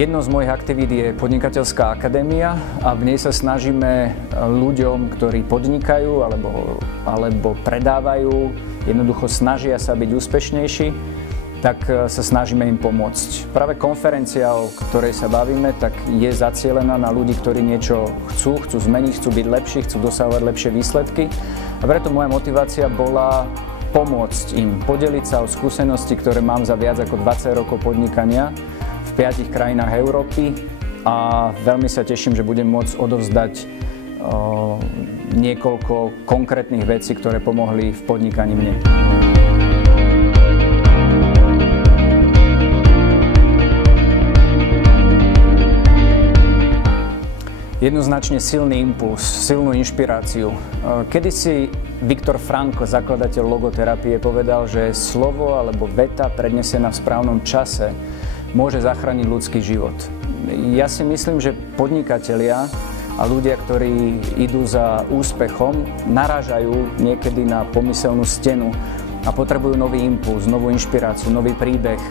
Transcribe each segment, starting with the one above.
Jednou z mojich aktivít je Podnikateľská akadémia a v nej sa snažíme ľuďom, ktorí podnikajú alebo predávajú, jednoducho snažia sa byť úspešnejší, tak sa snažíme im pomôcť. Práve konferencia, o ktorej sa bavíme, tak je zacielená na ľudí, ktorí niečo chcú zmeniť, chcú byť lepší, chcú dosahovať lepšie výsledky. A preto moja motivácia bola pomôcť im, podeliť sa o skúsenosti, ktoré mám za viac ako 20 rokov podnikania v 5 krajinách Európy a veľmi sa teším, že budem môcť odovzdať niekoľko konkrétnych vecí, ktoré pomohli v podnikaní mne. Jednoznačne silný impuls, silnú inšpiráciu. Kedysi Viktor Frankl, zakladateľ logoterapie, povedal, že slovo alebo veta prednesená v správnom čase môže zachrániť ľudský život. Ja si myslím, že podnikatelia a ľudia, ktorí idú za úspechom, narážajú niekedy na pomyselnú stenu a potrebujú nový impuls, novú inšpiráciu, nový príbeh.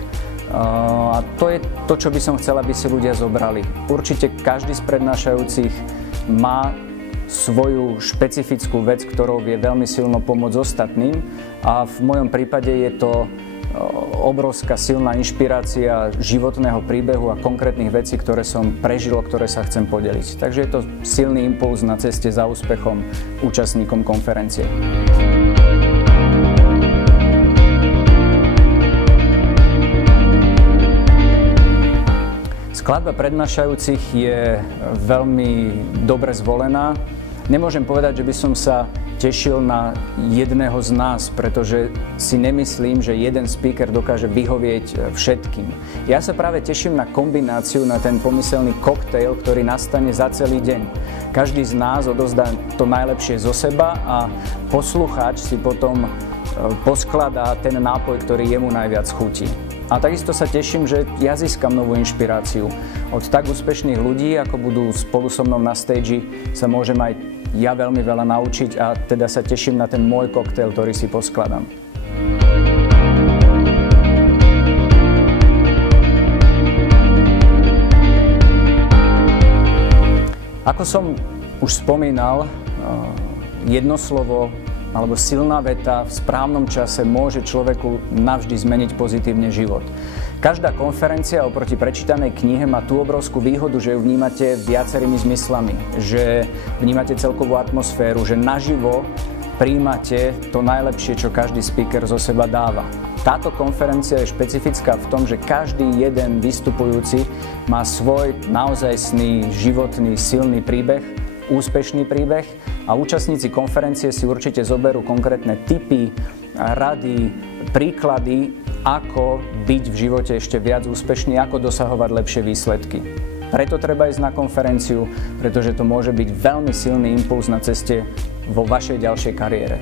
A to je to, čo by som chcel, aby si ľudia zobrali. Určite každý z prednášajúcich má svoju špecifickú vec, ktorou vie veľmi silno pomôcť ostatným a v mojom prípade je to obrovská silná inšpirácia životného príbehu a konkrétnych vecí, ktoré som prežil, o ktoré sa chcem podeliť. Takže je to silný impuls na ceste za úspechom účastníkom konferencie. Skladba prednášajúcich je veľmi dobre zvolená. Nemôžem povedať, že by som sa tešil na jedného z nás, pretože si nemyslím, že jeden speaker dokáže vyhovieť všetkým. Ja sa práve teším na kombináciu, na ten pomyselný koktail, ktorý nastane za celý deň. Každý z nás odozdá to najlepšie zo seba a poslucháč si potom poskladá ten nápoj, ktorý jemu najviac chutí. A takisto sa teším, že ja získam novú inšpiráciu. Od tak úspešných ľudí, ako budú spolu so mnou na stage, sa môžem aj ja veľmi veľa naučiť a teda sa teším na ten môj koktail, ktorý si poskladám. Ako som už spomínal, jedno slovo alebo silná veta v správnom čase môže človeku navždy zmeniť pozitívne život. Každá konferencia oproti prečítanej knihe má tú obrovskú výhodu, že ju vnímate viacerými zmyslami, že vnímate celkovú atmosféru, že naživo prijímate to najlepšie, čo každý speaker zo seba dáva. Táto konferencia je špecifická v tom, že každý jeden vystupujúci má svoj naozajstný, životný, silný príbeh, úspešný príbeh a účastníci konferencie si určite zoberú konkrétne tipy, rady, príklady, ako byť v živote ešte viac úspešný, ako dosahovať lepšie výsledky. Preto treba ísť na konferenciu, pretože to môže byť veľmi silný impuls na ceste vo vašej ďalšej kariére.